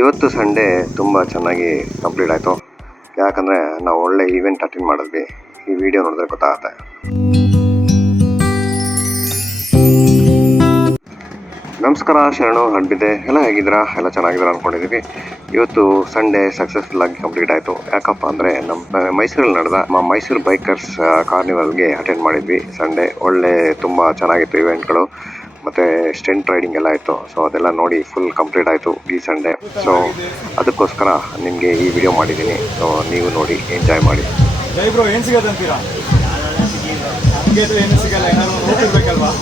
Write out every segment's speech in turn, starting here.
ಇವತ್ತು ಸಂಡೇ ತುಂಬ ಚೆನ್ನಾಗಿ ಕಂಪ್ಲೀಟ್ ಆಯಿತು. ಯಾಕಂದರೆ ನಾವು ಒಳ್ಳೆ ಈವೆಂಟ್ ಅಟೆಂಡ್ ಮಾಡಿದ್ವಿ. ಈ ವಿಡಿಯೋ ನೋಡಿದ್ರೆ ಗೊತ್ತಾಗುತ್ತೆ. ನಮಸ್ಕಾರ, ಶರಣು ಹಡ್ಬಿದ್ದೆ. ಎಲ್ಲ ಹೇಗಿದ್ದೀರಾ? ಎಲ್ಲ ಚೆನ್ನಾಗಿದ್ದೀರಾ ಅಂದ್ಕೊಂಡಿದ್ದೀವಿ. ಇವತ್ತು ಸಂಡೇ ಸಕ್ಸಸ್ಫುಲ್ ಆಗಿ ಕಂಪ್ಲೀಟ್ ಆಯಿತು. ಯಾಕಪ್ಪ ಅಂದರೆ ನಮ್ಮ ಮೈಸೂರಲ್ಲಿ ನಡೆದ ಮೈಸೂರು ಬೈಕರ್ಸ್ ಕಾರ್ನಿವಲ್ಗೆ ಅಟೆಂಡ್ ಮಾಡಿದ್ವಿ ಸಂಡೇ. ಒಳ್ಳೆ ತುಂಬ ಚೆನ್ನಾಗಿತ್ತು ಇವೆಂಟ್ಗಳು, ಮತ್ತು ಸ್ಟೆಂಟ್ ರೈಡಿಂಗ್ ಎಲ್ಲ ಇತ್ತು. ಸೊ ಅದೆಲ್ಲ ನೋಡಿ ಫುಲ್ ಕಂಪ್ಲೀಟ್ ಆಯಿತು ಈ ಸಂಡೇ. ಸೊ ಅದಕ್ಕೋಸ್ಕರ ನಿಮಗೆ ಈ ವಿಡಿಯೋ ಮಾಡಿದ್ದೀನಿ. ಸೊ ನೀವು ನೋಡಿ ಎಂಜಾಯ್ ಮಾಡಿ. ಜೈ ಬ್ರೋ, ಏನು ಸಿಗೋದು ಅಂತೀರಾ? ನಮಗೆ ಏನು ಸಿಗಲ್ಲ, ಏನಾದ್ರು ನೋಡಿರ್ಬೇಕಲ್ವಾ?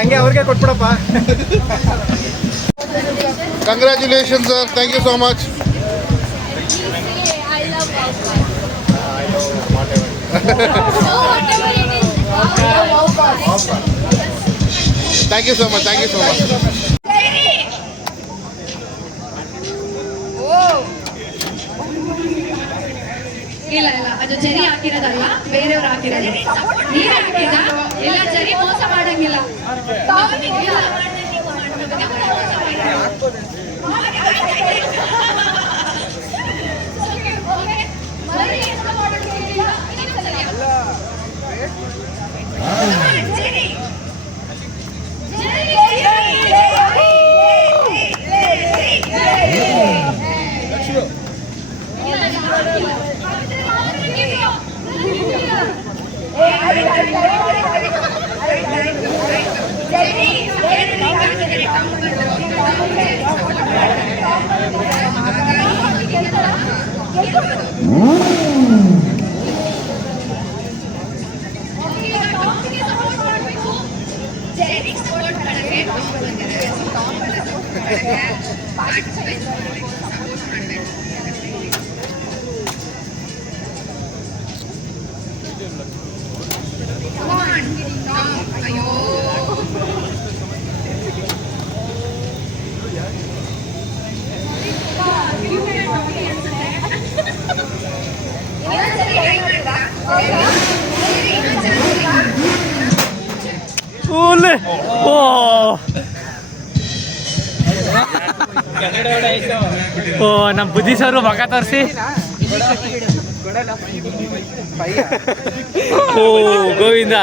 ಹಂಗೆ ಅವ್ರಿಗೆ ಕೊಟ್ಬಿಡಪ್ಪ. Congratulations sir, thank you so much. Thank you so much, thank you so much. ಇಲ್ಲ ಇಲ್ಲ, ಅದು ಜರಿ ಹಾಕಿರೋದಲ್ಲ, ಬೇರೆಯವ್ರು ಹಾಕಿರೋದು. ನೀವೇ ಹಾಕಿದ? ಇಲ್ಲ, ಜರಿ ಮೋಸ ಮಾಡಂಗಿಲ್ಲ. ನಮ್ಮ ಬುದ್ಧಿ ಸರ್ ಮಗ ತೋರಿಸಿ. ಓ ಗೋವಿಂದ.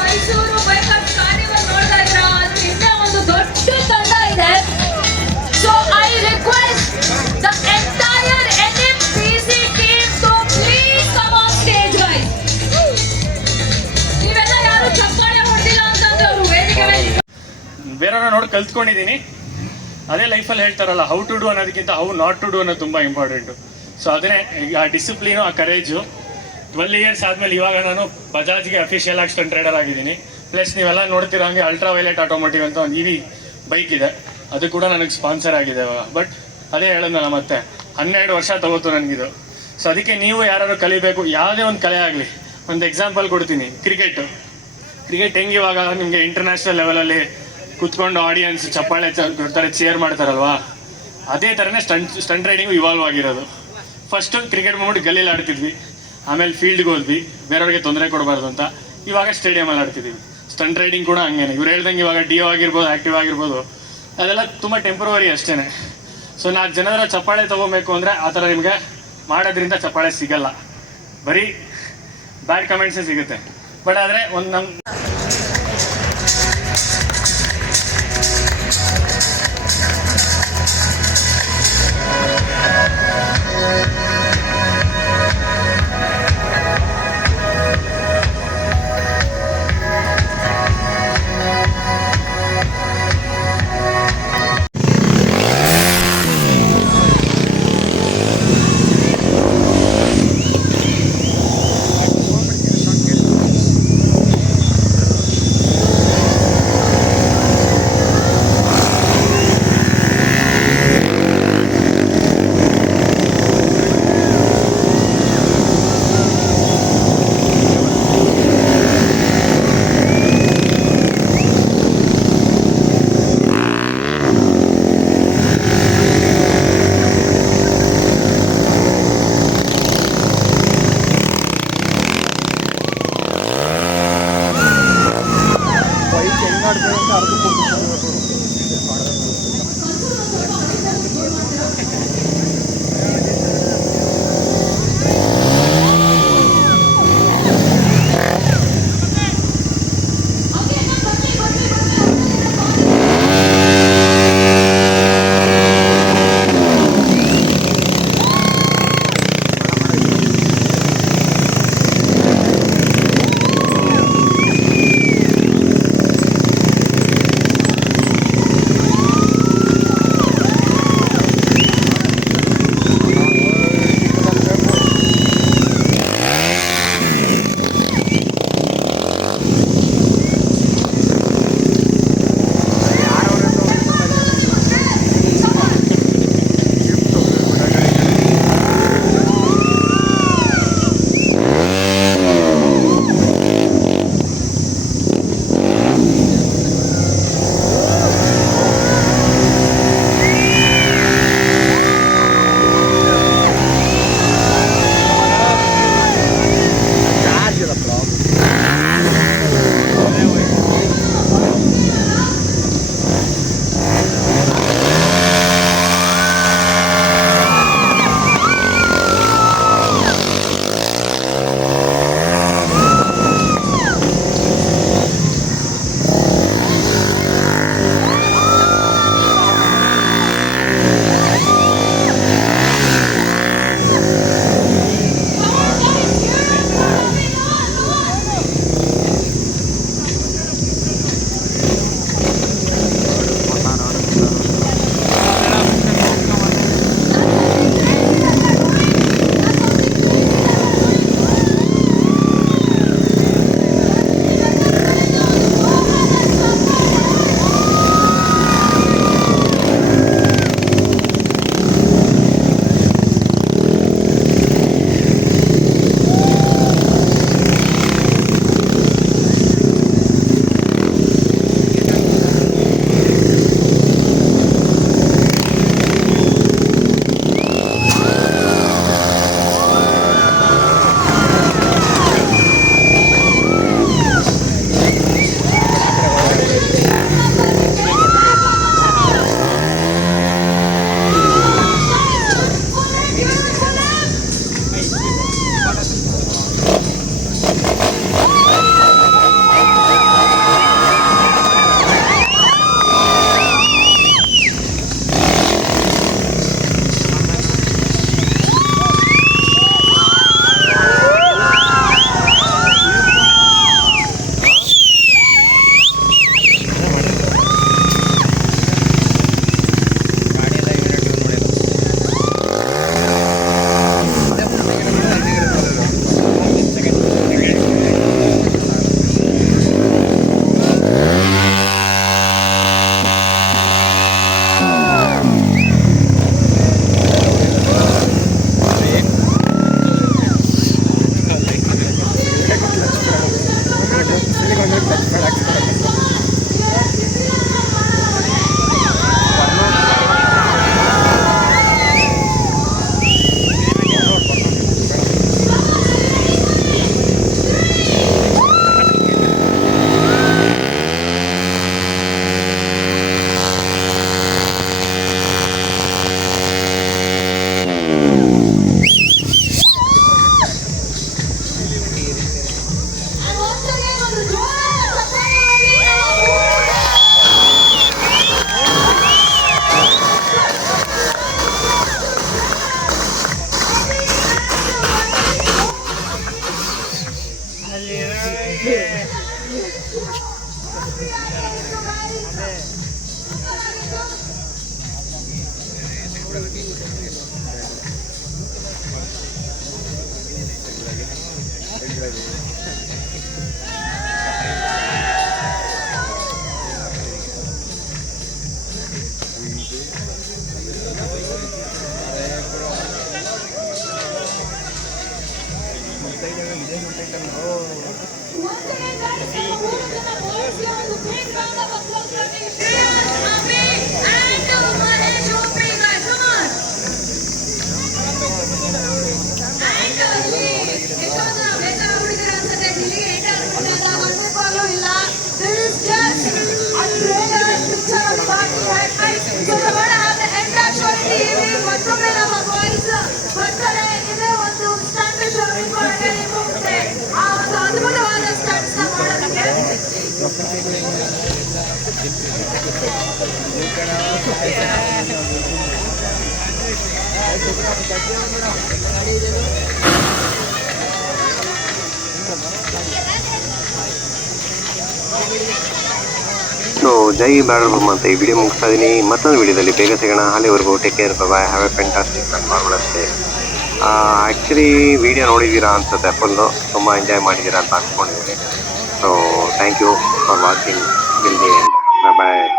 ಮೈಸೂರು ಬೈಕರ್ಸ್ ಕಾರ್ನಿವಲ್ ನೋಡ್ತಾ ಇದ್ದೀರಾ? ಅದು ಇಂದ ಒಂದು ದೊಡ್ಡ ತಂಡ ಇದೆ. So I request the entire NMPC team to please come on stage, guys. ನೀವೆಲ್ಲ ಯಾರು ಚಪ್ಪಾಳೆ ಹೊಡೆದಿಲ್ಲ ಅಂತಂದ್ರೆ ಅವರು ವೇದಿಕೆ ಮೇಲೆ ಬೇರೆಯವ್ರನ್ನ ನೋಡಿ ಕಲ್ತ್ಕೊಂಡಿದ್ದೀನಿ. ಅದೇ ಲೈಫಲ್ಲಿ ಹೇಳ್ತಾರಲ್ಲ, ಹೌ ಟು ಡೂ ಅನ್ನೋದಕ್ಕಿಂತ ಹೌ ನಾಟ್ ಟು ಡೂ ಅನ್ನೋದು ತುಂಬ ಇಂಪಾರ್ಟೆಂಟು. ಸೊ ಅದನ್ನೇ ಆ ಡಿಸಿಪ್ಲಿನು, ಆ ಕರೇಜು. 12 ಇಯರ್ಸ್ ಆದಮೇಲೆ ಇವಾಗ ನಾನು ಬಜಾಜ್ಗೆ ಅಫಿಷಿಯಲ್ ಆಗಿ ಸ್ಟಂಟ್ ರೈಡರ್ ಆಗಿದ್ದೀನಿ. ಪ್ಲಸ್ ನೀವೆಲ್ಲ ನೋಡ್ತಿರೋ ಹಂಗೆ ಅಲ್ಟ್ರಾ ವೈಲೆಟ್ ಆಟೋಮೋಟಿವ್ ಅಂತ ಒಂದು EV ಬೈಕ್ ಇದೆ, ಅದು ಕೂಡ ನನಗೆ ಸ್ಪಾನ್ಸರ್ ಆಗಿದೆ ಇವಾಗ. ಬಟ್ ಅದೇ ಹೇಳಿದ್ನಲ್ಲ, ಮತ್ತೆ 12 ವರ್ಷ ತಗೋತು ನನಗಿದು. ಸೊ ಅದಕ್ಕೆ ನೀವು ಯಾರು ಕಲಿಬೇಕು, ಯಾವುದೇ ಒಂದು ಕಲೆ ಆಗಲಿ. ಒಂದು ಎಕ್ಸಾಂಪಲ್ ಕೊಡ್ತೀನಿ, ಕ್ರಿಕೆಟ್ ಹೆಂಗೆ ಇವಾಗ ನಿಮಗೆ ಇಂಟರ್ನ್ಯಾಷನಲ್ ಲೆವೆಲಲ್ಲಿ ಕೂತ್ಕೊಂಡು ಆಡಿಯನ್ಸ್ ಚಪ್ಪಾಳೆ ಕೊಡ್ತಾರೆ, ಚೇರ್ ಮಾಡ್ತಾರಲ್ವಾ, ಅದೇ ಥರನೇ ಸ್ಟಂಟ್ ರೈಡಿಂಗು ಇವಾಲ್ವ್ ಆಗಿರೋದು. ಫಸ್ಟು ಕ್ರಿಕೆಟ್ ಬಂದ್ಬಿಟ್ಟು ಗಲ್ಲಿಯಲ್ಲಿ ಆಡ್ತಿದ್ವಿ, ಆಮೇಲೆ ಫೀಲ್ಡ್ಗೆ ಹೋದ್ವಿ ಬೇರೆಯವ್ರಿಗೆ ತೊಂದರೆ ಕೊಡಬಾರ್ದು ಅಂತ. ಇವಾಗ ಸ್ಟೇಡಿಯಮಲ್ಲಿ ಆಡ್ತಿದ್ದೀವಿ. ಸ್ಟಂಟ್ ರೈಡಿಂಗ್ ಕೂಡ ಹಂಗೇನೆ. ಇವ್ರು ಹೇಳ್ದಂಗೆ ಇವಾಗ ಡಿಯೋ ಆಗಿರ್ಬೋದು, ಆ್ಯಕ್ಟಿವ್ ಆಗಿರ್ಬೋದು, ಅದೆಲ್ಲ ತುಂಬ ಟೆಂಪ್ರವರಿ ಅಷ್ಟೇ. ಸೊ ನಾಲ್ಕು ಜನರ ಚಪ್ಪಾಳೆ ತೊಗೋಬೇಕು ಅಂದರೆ ಆ ಥರ ನಿಮಗೆ ಮಾಡೋದ್ರಿಂದ ಚಪ್ಪಾಳೆ ಸಿಗಲ್ಲ, ಬರೀ ಬ್ಯಾಡ್ ಕಮೆಂಟ್ಸೇ ಸಿಗುತ್ತೆ. ಬಟ್ ಆದರೆ ಒಂದು ನಮ್ಮ This is just a ಸೊ ಜೈ ಬ್ಯಾಡಲ್ ಅಂತ ಈ ವಿಡಿಯೋ ಮುಗಿಸ್ತಾ ಇದೀನಿ. ಮತ್ತೊಂದು ವಿಡಿಯೋದಲ್ಲಿ ಬೇಗ ಸಿಗೋಣ. ಅಲ್ಲಿವರೆಗೂ take care, bye, have a fantastic and marvellous day. Actually video ನೋಡಿದ್ದೀರಾ ಅನ್ಸುತ್ತೆ, ಫುಲ್ಲು ತುಂಬ ಎಂಜಾಯ್ ಮಾಡಿದ್ದೀರಾ ಅಂತ ಅಂದ್ಕೊಂಡಿದ್ದೀನಿ. So thank you for watching till the end. Bye.